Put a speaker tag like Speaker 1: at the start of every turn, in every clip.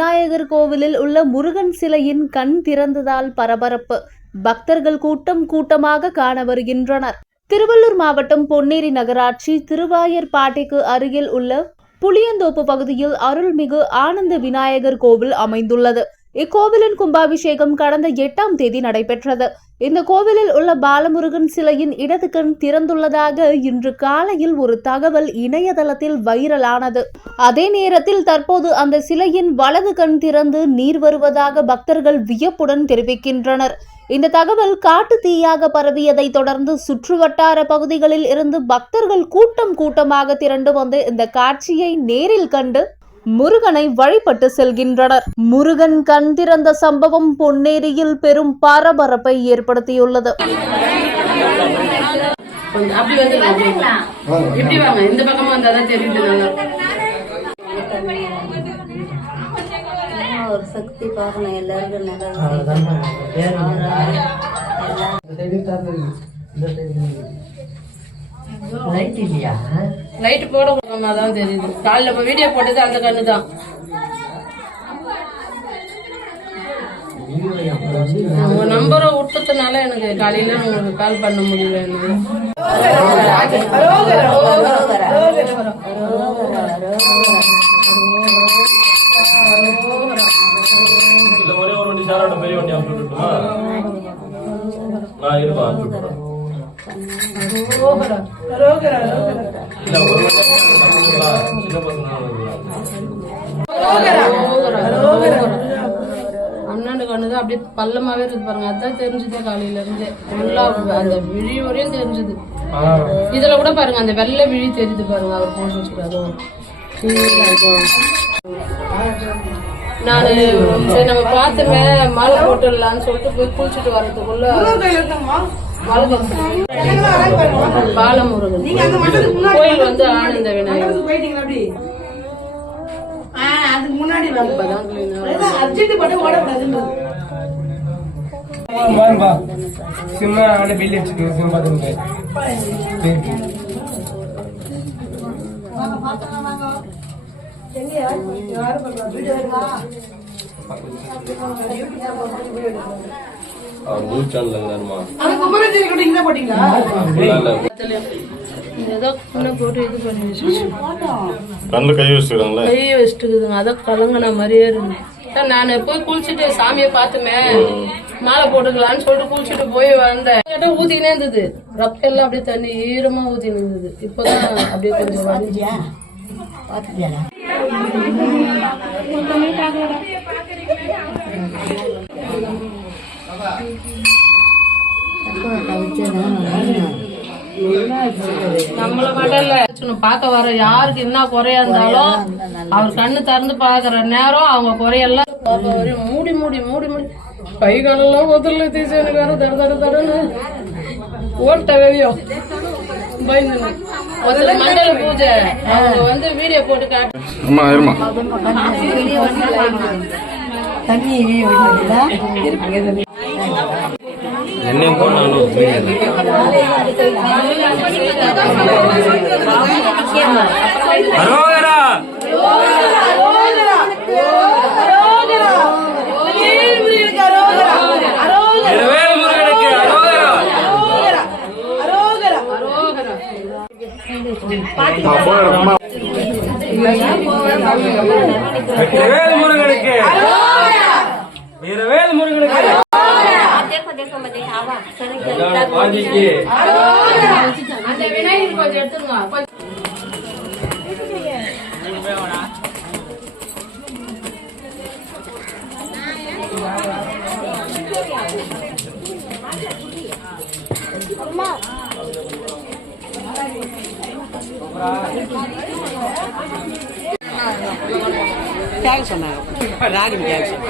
Speaker 1: விநாயகர் கோவிலில் உள்ள முருகன் சிலையின் கண் திறந்ததால் பரபரப்பு. பக்தர்கள் கூட்டம் கூட்டமாக காண வருகின்றனர். திருவள்ளூர் மாவட்டம் பொன்னேரி நகராட்சி திருவாயர்பாட்டைக்கு அருகில் உள்ள புளியந்தோப்பு பகுதியில் அருள்மிகு ஆனந்த விநாயகர் கோவில் அமைந்துள்ளது. இக்கோவிலின் கும்பாபிஷேகம் கடந்த எட்டாம் தேதி நடைபெற்றது. இந்த கோவிலில் உள்ள பாலமுருகன் சிலையின் இடது கண் திறந்துள்ளதாக இன்று காலையில் ஒரு தகவல் இணையதளத்தில் வைரலானது. அதே நேரத்தில் தற்போது அந்த சிலையின் வலது கண் திறந்து நீர் வருவதாக பக்தர்கள் வியப்புடன் தெரிவிக்கின்றனர். இந்த தகவல் காட்டு தீயாக பரவியதை தொடர்ந்து சுற்றுவட்டார பகுதிகளில் இருந்து பக்தர்கள் கூட்டம் கூட்டமாக திரண்டு வந்து இந்த காட்சியை நேரில் கண்டு முருகனை வழிபட்டு செல்கின்றனர். முருகன் கண் திறந்த சம்பவம் பொன்னேரியில் பெரும் பரபரப்பை ஏற்படுத்தியுள்ளது.
Speaker 2: ஒரு சக்தி பார்க்கணும் எல்லாருக்கும் நல்லா
Speaker 3: லைட் இல்லையா?
Speaker 4: லைட் போட கொடுக்காம தான் தெரியுது. காலைல இப்ப வீடியோ போட்டது அந்த கண்ணு தான் உங்க நம்பரை விட்டதுனால எனக்கு காலையில உங்களுக்கு கால் பண்ண முடியல
Speaker 5: ஒரே ஒரு வண்டி சாரோட பெரிய வண்டி அனுப்பி விட்டுட்டுமா நான் இருப்பா அண்ணனுக்கு இல்ல
Speaker 4: அப்படியே பள்ளமாவே இருக்கு பாருங்க. அதான் தெரிஞ்சுதே காலையில இருந்து. ஃபுல்லா அந்த விழி வரையும் தெரிஞ்சது. இதுல கூட பாருங்க அந்த வெள்ளை விழி தெரியுது பாருங்க. அவர் போட்டு அதுவும் நானு சரி நம்ம பார்த்துமே மாலை போட்டுடலாம்னு சொல்லிட்டு போய் குளிச்சுட்டு வர்றதுக்குள்ள பாலமுருகன். கோயில் வந்து ஆனந்த விநாயகர்.
Speaker 6: அதுக்கு முன்னாடி
Speaker 7: சிம்மா அவனை பில்
Speaker 5: நியூஸ் சேனல்
Speaker 4: வச்சு
Speaker 5: கண்ணில் கை வச்சுக்கிறாங்களே.
Speaker 4: வச்சுட்டுக்குதுங்க. அதான் கலங்கின மாதிரியே இருக்கு. நான் போய் குளிச்சுட்டு சாமியை பார்த்துமே. மாலை போட்டுக்கலாம்னு சொல்லிட்டு குளிச்சுட்டு போய் வந்தேன். ஊத்திக்கினே இருந்தது. ரத்தம் எல்லாம் அப்படியே தண்ணி ஈரமா ஊத்தின்னு இருந்தது. இப்பதான் அப்படியே கொஞ்சம் வடிஞ்சு நம்மள மட்டும் இல்ல பார்க்க வர யாருக்கு என்ன குறையா இருந்தாலும் அவர் கண்ணு திறந்து பாக்குற நேரம் அவங்க குறையெல்லாம். மூடி மூடி மூடி மூடி. கை காலெல்லாம் முதல்ல தீச்சு வேற தட தட தடன்னு. ஓட்ட வெளியும் பயந்து முதல்ல மண்டல பூஜை. அவங்க வந்து வீடியோ போட்டு காட்டு.
Speaker 5: அம்மா இருமா.
Speaker 3: தண்ணி
Speaker 5: என்னையும் போனாலும் முருகனுக்கு. வீரவேல் முருகனுக்கு. பாதிக்கு
Speaker 4: அந்த விநாயகர் கொஞ்சம் எடுத்துருங்க கொஞ்சம்
Speaker 3: சொன்னாங்க ராகி
Speaker 4: கொஞ்சம் விநாயகரே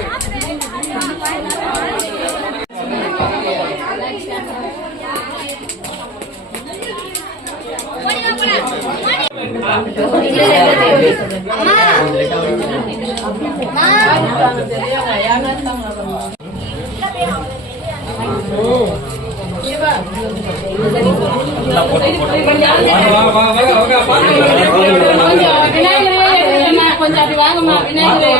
Speaker 4: கொஞ்சம் அப்படி வாங்கம்மா விநாயகரே